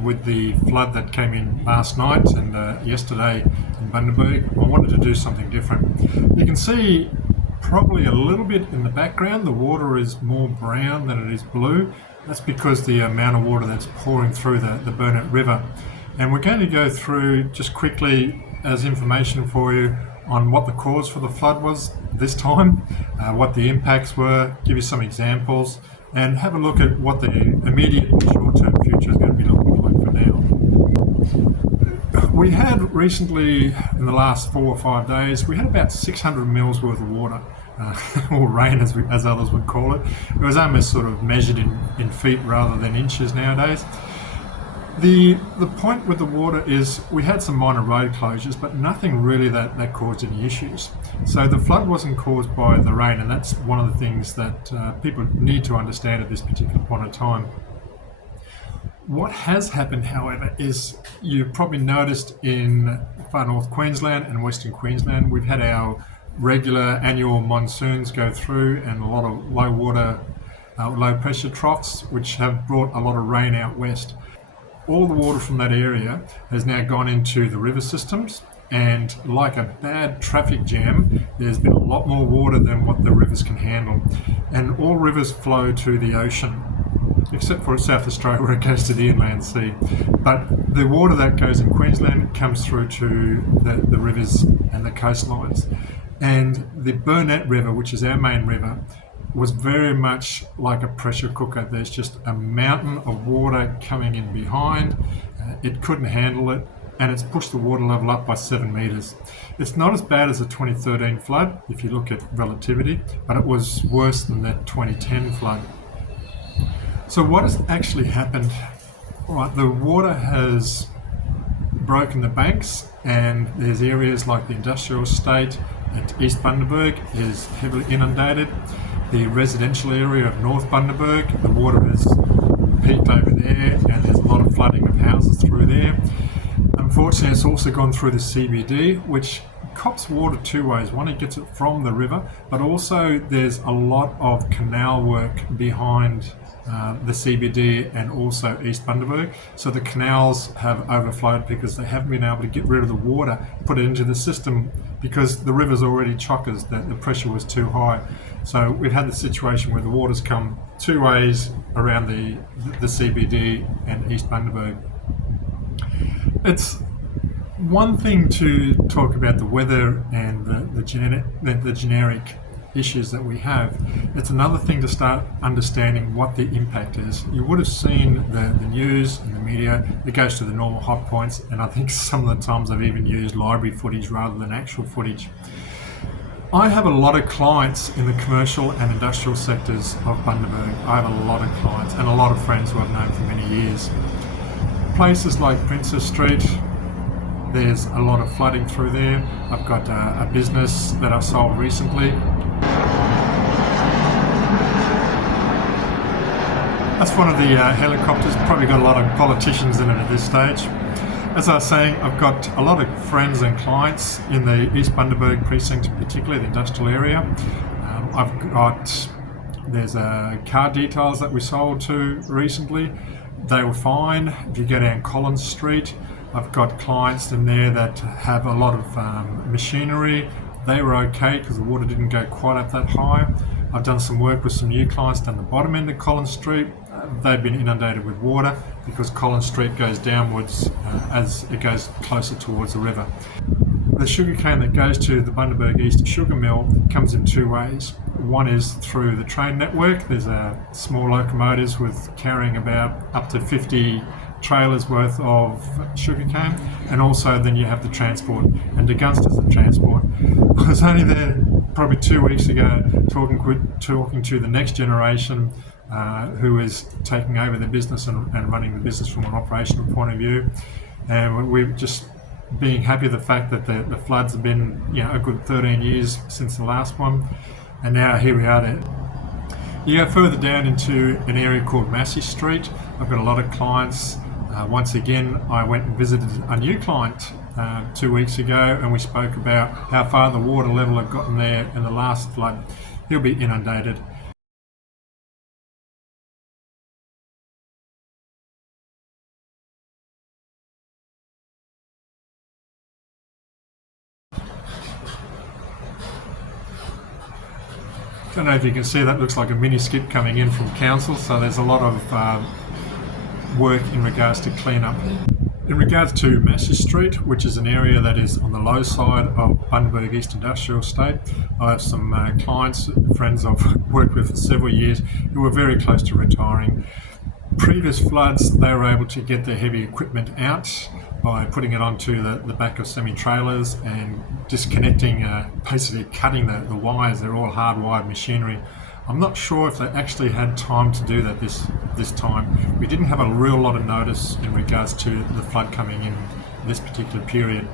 With the flood that came in last night and yesterday in Bundaberg, I wanted to do something different. You can see probably a little bit in the background, the water is more brown than it is blue. That's because the amount of water that's pouring through the Burnett River. And we're going to go through just quickly as information for you on what the cause for the flood was this time, what the impacts were, give you some examples, and have a look at what the immediate and short-term future is going to be looking like for now. We had recently, in the last 4 or 5 days, we had about 600 mils worth of water, or rain as others would call it. It was almost sort of measured in feet rather than inches nowadays. The point with the water is we had some minor road closures, but nothing really that caused any issues. So the flood wasn't caused by the rain, and that's one of the things that people need to understand at this particular point of time. What has happened, however, is you've probably noticed in far north Queensland and Western Queensland, we've had our regular annual monsoons go through and a lot of low pressure troughs, which have brought a lot of rain out west. All the water from that area has now gone into the river systems, and like a bad traffic jam, there's been a lot more water than what the rivers can handle. And all rivers flow to the ocean, except for South Australia where it goes to the inland sea. But the water that goes in Queensland comes through to the rivers and the coastlines. And the Burnett River, which is our main river, was very much like a pressure cooker. There's just a mountain of water coming in behind. It couldn't handle it, and it's pushed the water level up by 7 metres. It's not as bad as the 2013 flood, if you look at relativity, but it was worse than that 2010 flood. So what has actually happened? Right, the water has broken the banks, and there's areas like the industrial estate at East Bundaberg is heavily inundated. The residential area of North Bundaberg, the water has peaked over there, and there's a lot of flooding of houses through there. Unfortunately, it's also gone through the CBD, which cops water two ways. One, it gets it from the river, but also there's a lot of canal work behind the CBD and also East Bundaberg. So the canals have overflowed because they haven't been able to get rid of the water, put it into the system, because the river's already chockers, that the pressure was too high. So we've had the situation where the water's come two ways around the CBD and East Bundaberg. It's one thing to talk about the weather and the generic issues that we have. It's another thing to start understanding what the impact is. You would have seen the news and the media that goes to the normal hot points, and I think some of the times I've even used library footage rather than actual footage. I have a lot of clients in the commercial and industrial sectors of Bundaberg. I have a lot of clients and a lot of friends who I've known for many years. Places like Princess Street, there's a lot of flooding through there. I've got a business that I sold recently. That's one of the helicopters, probably got a lot of politicians in it at this stage. As I was saying, I've got a lot of friends and clients in the East Bundaberg precinct, particularly the industrial area. There's car details that we sold to recently. They were fine. If you go down Collins Street, I've got clients in there that have a lot of machinery. They were okay because the water didn't go quite up that high. I've done some work with some new clients down the bottom end of Collins Street. They've been inundated with water because Collins Street goes downwards as it goes closer towards the river. The sugarcane that goes to the Bundaberg East Sugar Mill comes in two ways. One is through the train network. There's small locomotives with carrying about up to 50 trailers worth of sugarcane, and also then you have the transport, and Augusta's the transport. I was only there probably 2 weeks ago talking to the next generation who is taking over the business and running the business from an operational point of view, and we're just being happy with the fact that the floods have been a good 13 years since the last one, and now here we are there. You go further down into an area called Massey Street. I've got a lot of clients. Once again, I went and visited a new client 2 weeks ago, and we spoke about how far the water level had gotten there in the last flood. He'll be inundated. Don't know if you can see, that looks like a mini skip coming in from council, so there's a lot of work in regards to clean-up. In regards to Massey Street, which is an area that is on the low side of Bundaberg East Industrial Estate, I have some clients, friends I've worked with for several years who were very close to retiring. Previous floods, they were able to get their heavy equipment out by putting it onto the back of semi-trailers and disconnecting, basically cutting the wires. They're all hardwired machinery. I'm not sure if they actually had time to do that this time. We didn't have a real lot of notice in regards to the flood coming in this particular period.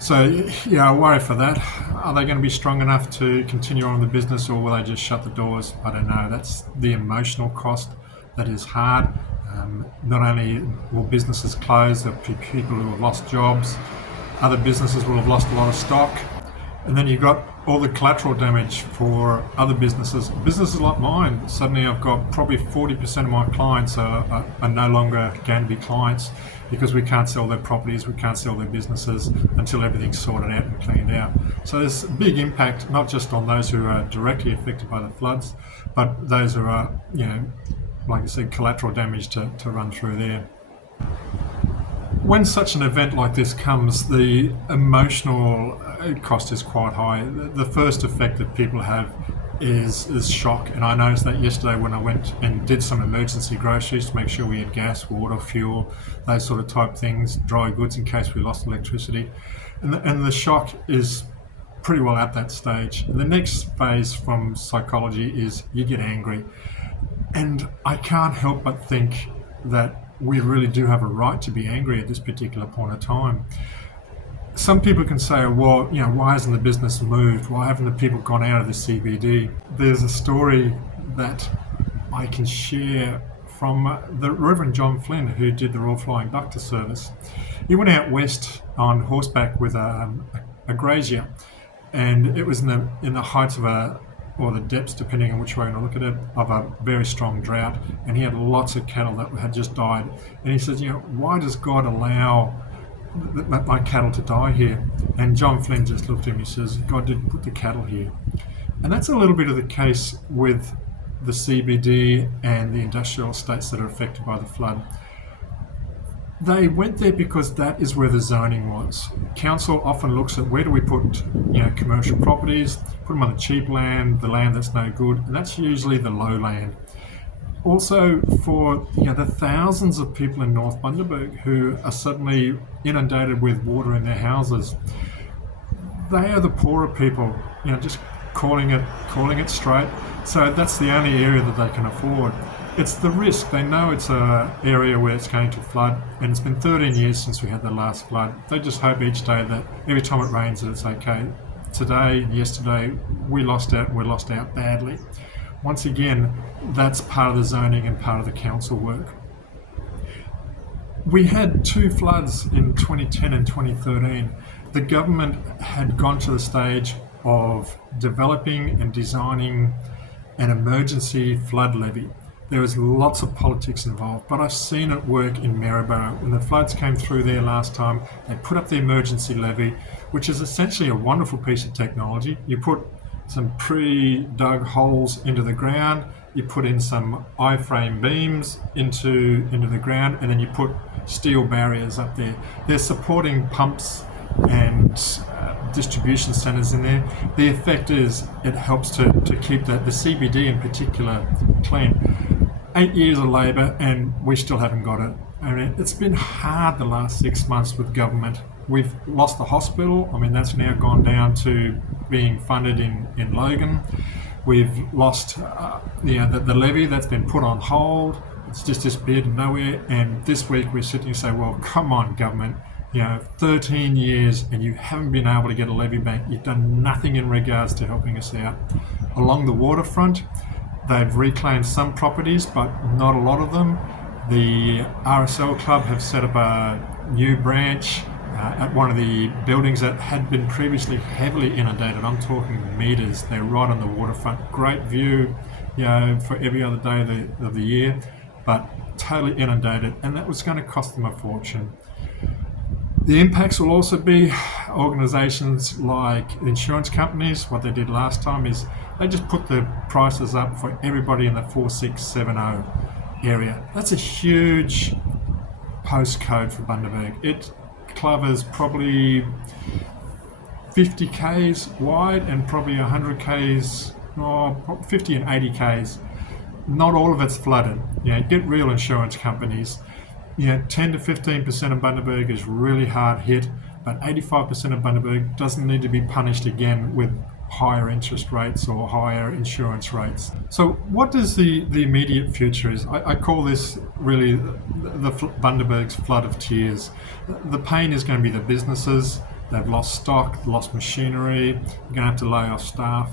So yeah, I worry for that. Are they going to be strong enough to continue on the business, or will they just shut the doors? I don't know. That's the emotional cost that is hard. Not only will businesses close, there'll be people who have lost jobs, other businesses will have lost a lot of stock, and then you've got all the collateral damage for other businesses. Businesses like mine, suddenly I've got probably 40% of my clients are no longer going to be clients because we can't sell their properties, we can't sell their businesses until everything's sorted out and cleaned out. So there's a big impact, not just on those who are directly affected by the floods, but those who are, like I said, collateral damage to run through there. When such an event like this comes, the emotional cost is quite high. The first effect that people have is shock, and I noticed that yesterday when I went and did some emergency groceries to make sure we had gas, water, fuel, those sort of type things, dry goods in case we lost electricity, and the shock is pretty well at that stage. The next phase from psychology is you get angry. And I can't help but think that we really do have a right to be angry at this particular point of time. Some people can say, well, why hasn't the business moved? Why haven't the people gone out of the CBD? There's a story that I can share from the Reverend John Flynn, who did the Royal Flying Doctor service. He went out west on horseback with a grazier, and it was in the heights of or the depths, depending on which way you want to look at it, of a very strong drought, and he had lots of cattle that had just died. And he says, why does God allow my cattle to die here? And John Flynn just looked at him, he says, God didn't put the cattle here. And that's a little bit of the case with the CBD and the industrial estates that are affected by the flood. They went there because that is where the zoning was. Council often looks at where do we put commercial properties, put them on the cheap land, the land that's no good, and that's usually the low land. Also for the thousands of people in North Bundaberg who are suddenly inundated with water in their houses, they are the poorer people, just calling it straight. So that's the only area that they can afford. It's the risk. They know it's an area where it's going to flood, and it's been 13 years since we had the last flood. They just hope each day that every time it rains that it's okay. Today and yesterday, we lost out, and we're lost out badly. Once again, that's part of the zoning and part of the council work. We had two floods in 2010 and 2013. The government had gone to the stage of developing and designing an emergency flood levy. There was lots of politics involved, but I've seen it work in Maryborough. When the floods came through there last time, they put up the emergency levy, which is essentially a wonderful piece of technology. You put some pre-dug holes into the ground, you put in some I-frame beams into the ground, and then you put steel barriers up there. They're supporting pumps and distribution centres in there. The effect is it helps to keep the CBD in particular clean. 8 years of labour and we still haven't got it. I mean, it's been hard the last 6 months with government. We've lost the hospital. I mean, that's now gone down to being funded in Logan. We've lost the levy that's been put on hold. It's just disappeared nowhere. And this week we're sitting and say, well, come on, government. 13 years and you haven't been able to get a levy back. You've done nothing in regards to helping us out. Along the waterfront, they've reclaimed some properties, but not a lot of them. The RSL Club have set up a new branch at one of the buildings that had been previously heavily inundated. I'm talking meters. They're right on the waterfront. Great view, for every other day of the year, but totally inundated, and that was going to cost them a fortune. The impacts will also be organisations like insurance companies. What they did last time is they just put the prices up for everybody in the 4670 area. That's a huge postcode for Bundaberg. It covers probably 50 k's wide and probably 100 k's, 50 and 80 k's. Not all of it's flooded. Get real insurance companies. 10 to 15% of Bundaberg is really hard hit, but 85% of Bundaberg doesn't need to be punished again with higher interest rates or higher insurance rates. So what does the immediate future is? I call this really the Bundaberg's flood of tears. The pain is going to be the businesses. They've lost stock, lost machinery, you're going to have to lay off staff,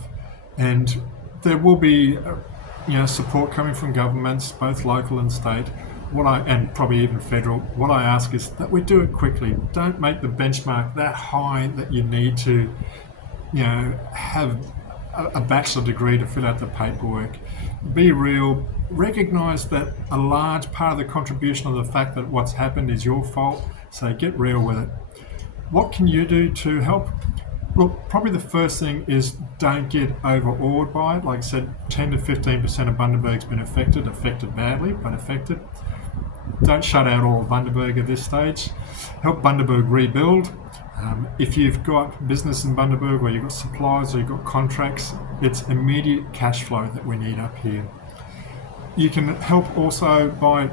and there will be support coming from governments, both local and state, and probably even federal. What I ask is that we do it quickly. Don't make the benchmark that high that you need to have a bachelor degree to fill out the paperwork. Be real. Recognize that a large part of the contribution of the fact that what's happened is your fault, so get real with it. What can you do to help? Look, probably the first thing is don't get overawed by it. Like I said, 10 to 15% of Bundaberg's been affected badly, but affected. Don't shut out all of Bundaberg at this stage. Help Bundaberg rebuild. If you've got business in Bundaberg, or you've got supplies, or you've got contracts, it's immediate cash flow that we need up here. You can help also by,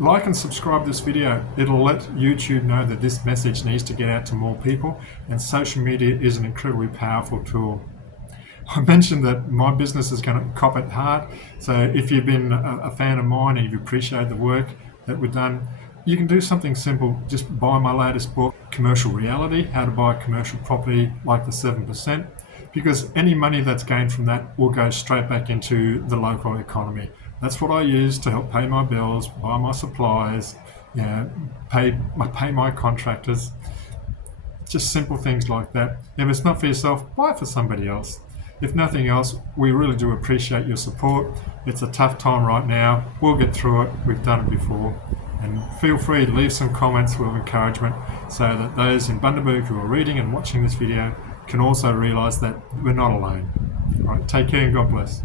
like and subscribe this video. It'll let YouTube know that this message needs to get out to more people, and social media is an incredibly powerful tool. I mentioned that my business is going to cop it hard, so if you've been a fan of mine and you appreciate the work that we've done, you can do something simple. Just buy my latest book, Commercial Reality, How to Buy Commercial Property Like the 7%, because any money that's gained from that will go straight back into the local economy. That's what I use to help pay my bills, buy my supplies, pay my contractors. Just simple things like that. If it's not for yourself, buy it for somebody else. If nothing else, we really do appreciate your support. It's a tough time right now. We'll get through it. We've done it before. And feel free to leave some comments of encouragement so that those in Bundaberg who are reading and watching this video can also realise that we're not alone. All right, take care and God bless.